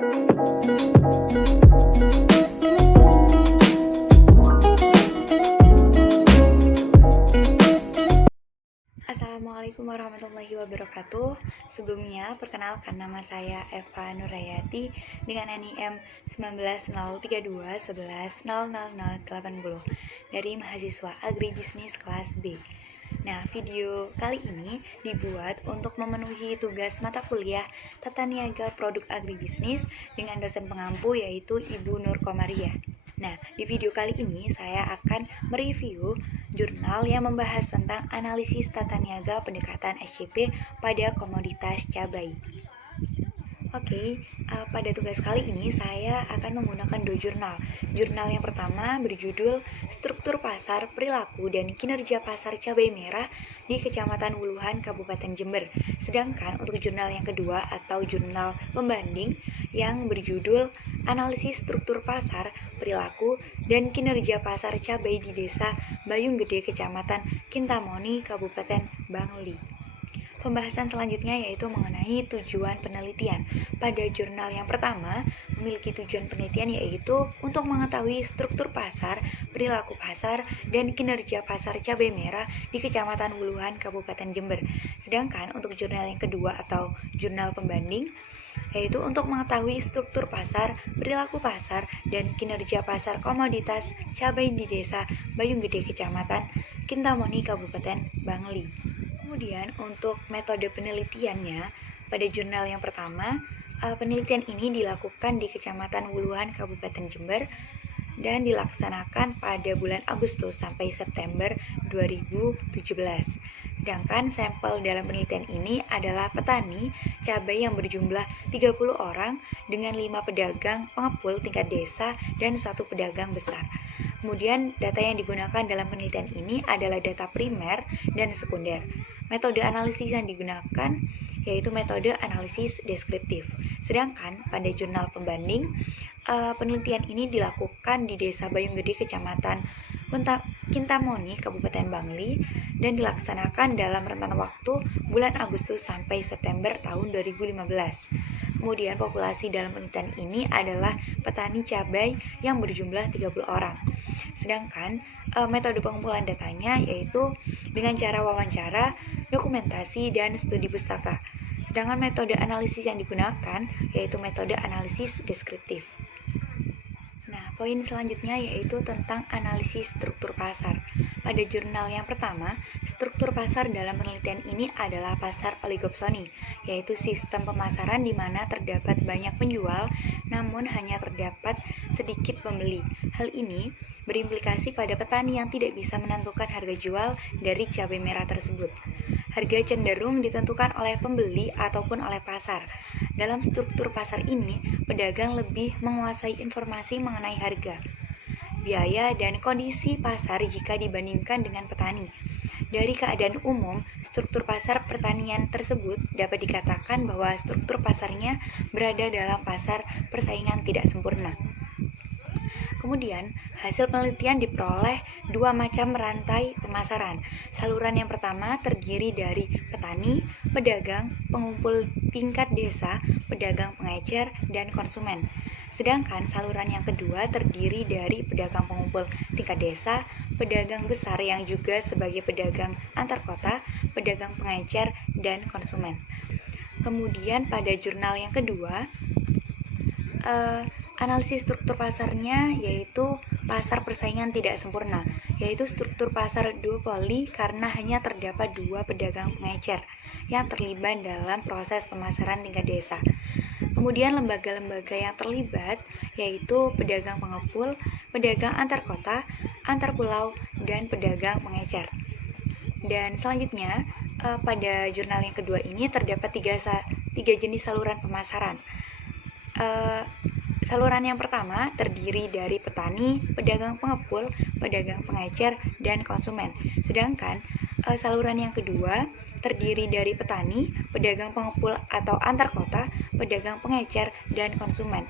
Assalamualaikum warahmatullahi wabarakatuh. Sebelumnya, perkenalkan nama saya Eva Nurayati dengan NIM 19.032.11.00080 dari mahasiswa agribisnis kelas B. Nah, video kali ini dibuat untuk memenuhi tugas mata kuliah Tata Niaga Produk Agribisnis dengan dosen pengampu yaitu Ibu Nur Komariah. Nah, di video kali ini saya akan mereview jurnal yang membahas tentang analisis tata niaga pendekatan SCP pada komoditas cabai. Pada tugas kali ini saya akan menggunakan dua jurnal. Jurnal yang pertama berjudul Struktur Pasar, Perilaku, dan Kinerja Pasar Cabai Merah di Kecamatan Wuluhan, Kabupaten Jember. Sedangkan untuk jurnal yang kedua atau jurnal pembanding yang berjudul Analisis Struktur Pasar, Perilaku, dan Kinerja Pasar Cabai di Desa Bayung Gede, Kecamatan Kintamoni, Kabupaten Bangli. Pembahasan selanjutnya yaitu mengenai tujuan penelitian. Pada jurnal yang pertama memiliki tujuan penelitian yaitu untuk mengetahui struktur pasar, perilaku pasar, dan kinerja pasar cabai merah di Kecamatan Wuluhan, Kabupaten Jember. Sedangkan untuk jurnal yang kedua atau jurnal pembanding yaitu untuk mengetahui struktur pasar, perilaku pasar, dan kinerja pasar komoditas cabai di Desa Bayung Gede, Kecamatan Kintamoni, Kabupaten Bangli. Kemudian untuk metode penelitiannya, pada jurnal yang pertama, penelitian ini dilakukan di Kecamatan Wuluhan, Kabupaten Jember dan dilaksanakan pada bulan Agustus sampai September 2017. Sedangkan sampel dalam penelitian ini adalah petani cabai yang berjumlah 30 orang dengan 5 pedagang pengepul tingkat desa dan 1 pedagang besar. Kemudian data yang digunakan dalam penelitian ini adalah data primer dan sekunder. Metode analisis yang digunakan yaitu metode analisis deskriptif. Sedangkan pada jurnal pembanding, penelitian ini dilakukan di Desa Bayung Gede, Kecamatan Kintamoni, Kabupaten Bangli, dan dilaksanakan dalam rentan waktu bulan Agustus sampai September tahun 2015. Kemudian populasi dalam penelitian ini adalah petani cabai yang berjumlah 30 orang. Sedangkan metode pengumpulan datanya yaitu dengan cara wawancara, dokumentasi, dan studi pustaka. Sedangkan metode analisis yang digunakan yaitu metode analisis deskriptif. Nah, poin selanjutnya yaitu tentang analisis struktur pasar. Pada jurnal yang pertama, struktur pasar dalam penelitian ini adalah pasar oligopsoni, yaitu sistem pemasaran di mana terdapat banyak penjual, namun hanya terdapat sedikit pembeli. Hal ini berimplikasi pada petani yang tidak bisa menentukan harga jual dari cabai merah tersebut. Harga cenderung ditentukan oleh pembeli ataupun oleh pasar. Dalam struktur pasar ini, pedagang lebih menguasai informasi mengenai harga, biaya, dan kondisi pasar jika dibandingkan dengan petani. Dari keadaan umum, struktur pasar pertanian tersebut dapat dikatakan bahwa struktur pasarnya berada dalam pasar persaingan tidak sempurna. Kemudian, hasil penelitian diperoleh dua macam rantai pemasaran. Saluran yang pertama terdiri dari petani, pedagang, pengumpul tingkat desa, pedagang pengecer, dan konsumen. Sedangkan saluran yang kedua terdiri dari pedagang pengumpul tingkat desa, pedagang besar yang juga sebagai pedagang antar kota, pedagang pengecer, dan konsumen. Kemudian pada jurnal yang kedua, analisis struktur pasarnya yaitu pasar persaingan tidak sempurna, yaitu struktur pasar duopoli karena hanya terdapat 2 pedagang pengecer yang terlibat dalam proses pemasaran tingkat desa. Kemudian lembaga-lembaga yang terlibat yaitu pedagang pengepul, pedagang antar kota, antar pulau, dan pedagang pengecer. Dan selanjutnya pada jurnal yang kedua ini terdapat tiga jenis saluran pemasaran. Saluran yang pertama terdiri dari petani, pedagang pengepul, pedagang pengecer, dan konsumen. Sedangkan saluran yang kedua terdiri dari petani, pedagang pengepul atau antar kota, pedagang pengecer, dan konsumen.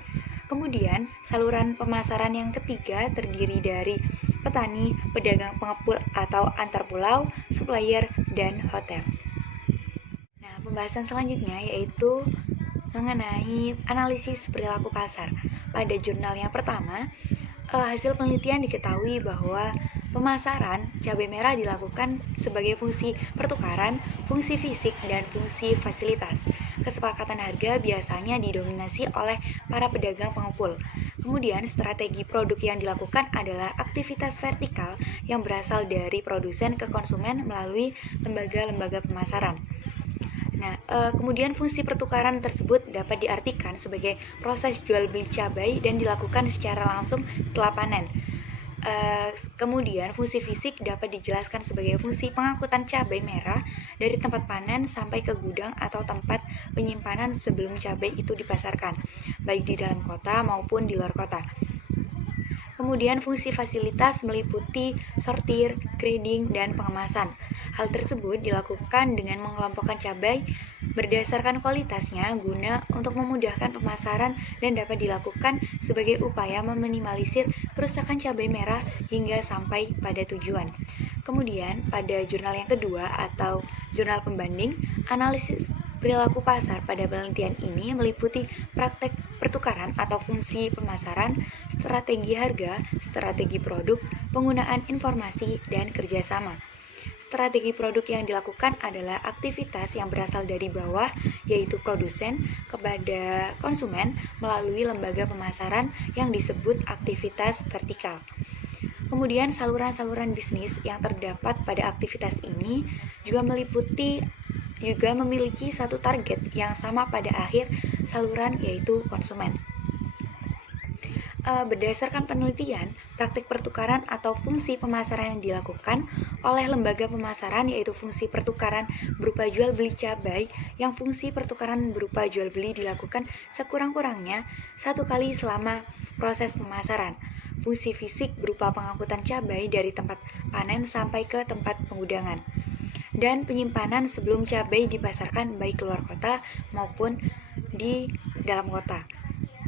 Kemudian saluran pemasaran yang ketiga terdiri dari petani, pedagang pengepul atau antar pulau, supplier, dan hotel. Nah, pembahasan selanjutnya yaitu mengenai analisis perilaku pasar. Pada jurnal yang pertama, hasil penelitian diketahui bahwa pemasaran cabai merah dilakukan sebagai fungsi pertukaran, fungsi fisik, dan fungsi fasilitas. Kesepakatan harga biasanya didominasi oleh para pedagang pengepul. Kemudian, strategi produk yang dilakukan adalah aktivitas vertikal yang berasal dari produsen ke konsumen melalui lembaga-lembaga pemasaran. Kemudian fungsi pertukaran tersebut dapat diartikan sebagai proses jual beli cabai dan dilakukan secara langsung setelah panen. Kemudian fungsi fisik dapat dijelaskan sebagai fungsi pengangkutan cabai merah dari tempat panen sampai ke gudang atau tempat penyimpanan sebelum cabai itu dipasarkan, baik di dalam kota maupun di luar kota. Kemudian fungsi fasilitas meliputi sortir, grading, dan pengemasan. Hal tersebut dilakukan dengan mengelompokkan cabai berdasarkan kualitasnya guna untuk memudahkan pemasaran dan dapat dilakukan sebagai upaya meminimalisir kerusakan cabai merah hingga sampai pada tujuan. Kemudian pada jurnal yang kedua atau jurnal pembanding, analisis perilaku pasar pada penelitian ini meliputi praktek pertukaran atau fungsi pemasaran, strategi harga, strategi produk, penggunaan informasi, dan kerjasama. Strategi produk yang dilakukan adalah aktivitas yang berasal dari bawah, yaitu produsen, kepada konsumen melalui lembaga pemasaran yang disebut aktivitas vertikal. Kemudian saluran-saluran bisnis yang terdapat pada aktivitas ini juga memiliki satu target yang sama pada akhir saluran, yaitu konsumen. Berdasarkan penelitian, praktik pertukaran atau fungsi pemasaran yang dilakukan oleh lembaga pemasaran yaitu fungsi pertukaran berupa jual beli cabai, yang fungsi pertukaran berupa jual beli dilakukan sekurang-kurangnya 1 kali selama proses pemasaran. Fungsi fisik berupa pengangkutan cabai dari tempat panen sampai ke tempat pengudangan, dan penyimpanan sebelum cabai dipasarkan baik keluar kota maupun di dalam kota,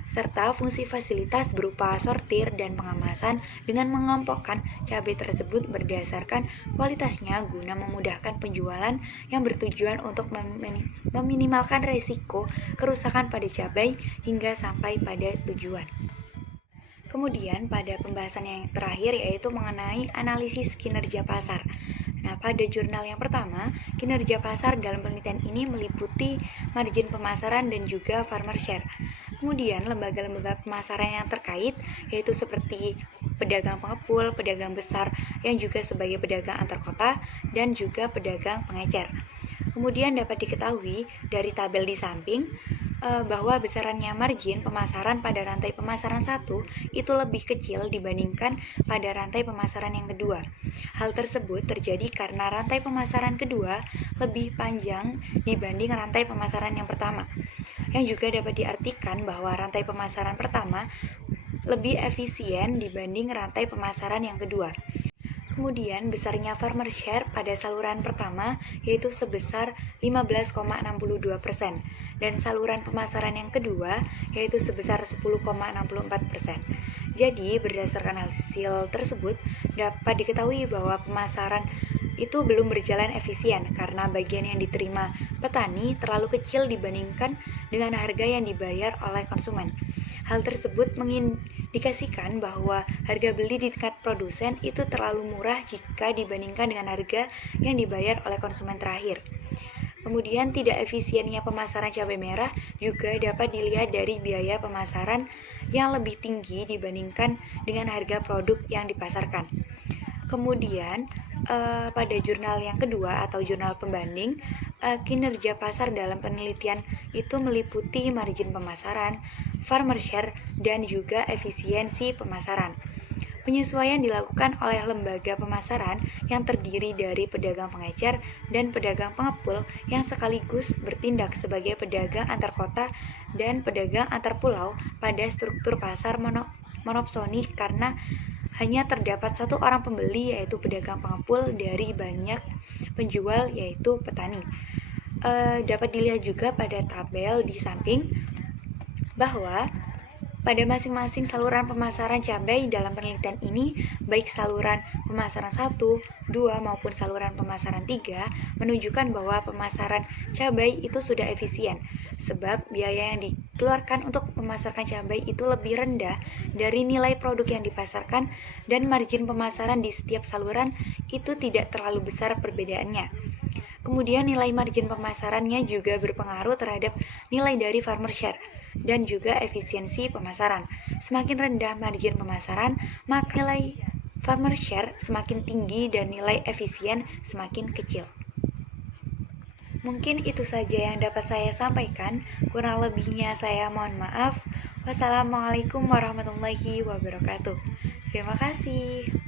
serta fungsi fasilitas berupa sortir dan pengemasan dengan mengelompokkan cabai tersebut berdasarkan kualitasnya guna memudahkan penjualan yang bertujuan untuk meminimalkan risiko kerusakan pada cabai hingga sampai pada tujuan. Kemudian pada pembahasan yang terakhir yaitu mengenai analisis kinerja pasar. Pada jurnal yang pertama, kinerja pasar dalam penelitian ini meliputi margin pemasaran dan juga farmer share. Kemudian lembaga-lembaga pemasaran yang terkait yaitu seperti pedagang pengepul, pedagang besar yang juga sebagai pedagang antar kota, dan juga pedagang pengecer. Kemudian dapat diketahui dari tabel di samping bahwa besarannya margin pemasaran pada rantai pemasaran 1 itu lebih kecil dibandingkan pada rantai pemasaran yang kedua. Hal tersebut terjadi karena rantai pemasaran kedua lebih panjang dibanding rantai pemasaran yang pertama, yang juga dapat diartikan bahwa rantai pemasaran pertama lebih efisien dibanding rantai pemasaran yang kedua. Kemudian besarnya farmer share pada saluran pertama yaitu sebesar 15,62% dan saluran pemasaran yang kedua yaitu sebesar 10,64%. Jadi berdasarkan hasil tersebut dapat diketahui bahwa pemasaran itu belum berjalan efisien karena bagian yang diterima petani terlalu kecil dibandingkan dengan harga yang dibayar oleh konsumen. Hal tersebut mengindikasikan bahwa harga beli di tingkat produsen itu terlalu murah jika dibandingkan dengan harga yang dibayar oleh konsumen terakhir. Kemudian tidak efisiennya pemasaran cabai merah juga dapat dilihat dari biaya pemasaran yang lebih tinggi dibandingkan dengan harga produk yang dipasarkan. Kemudian pada jurnal yang kedua atau jurnal pembanding, kinerja pasar dalam penelitian itu meliputi margin pemasaran, farmer share, dan juga efisiensi pemasaran. Penyesuaian dilakukan oleh lembaga pemasaran yang terdiri dari pedagang pengecer dan pedagang pengepul yang sekaligus bertindak sebagai pedagang antar kota dan pedagang antar pulau pada struktur pasar monopsoni karena hanya terdapat satu orang pembeli yaitu pedagang pengepul dari banyak penjual yaitu petani. Dapat dilihat juga pada tabel di samping bahwa pada masing-masing saluran pemasaran cabai dalam penelitian ini, baik saluran pemasaran 1, 2, maupun saluran pemasaran 3, menunjukkan bahwa pemasaran cabai itu sudah efisien. sebab biaya yang dikeluarkan untuk memasarkan cabai itu lebih rendah dari nilai produk yang dipasarkan dan margin pemasaran di setiap saluran itu tidak terlalu besar perbedaannya. Kemudian nilai margin pemasarannya juga berpengaruh terhadap nilai dari farmer share dan juga efisiensi pemasaran. Semakin rendah margin pemasaran, maka nilai farmer share semakin tinggi dan nilai efisien semakin kecil. Mungkin itu saja yang dapat saya sampaikan. Kurang lebihnya saya mohon maaf. Wassalamualaikum warahmatullahi wabarakatuh. Terima kasih.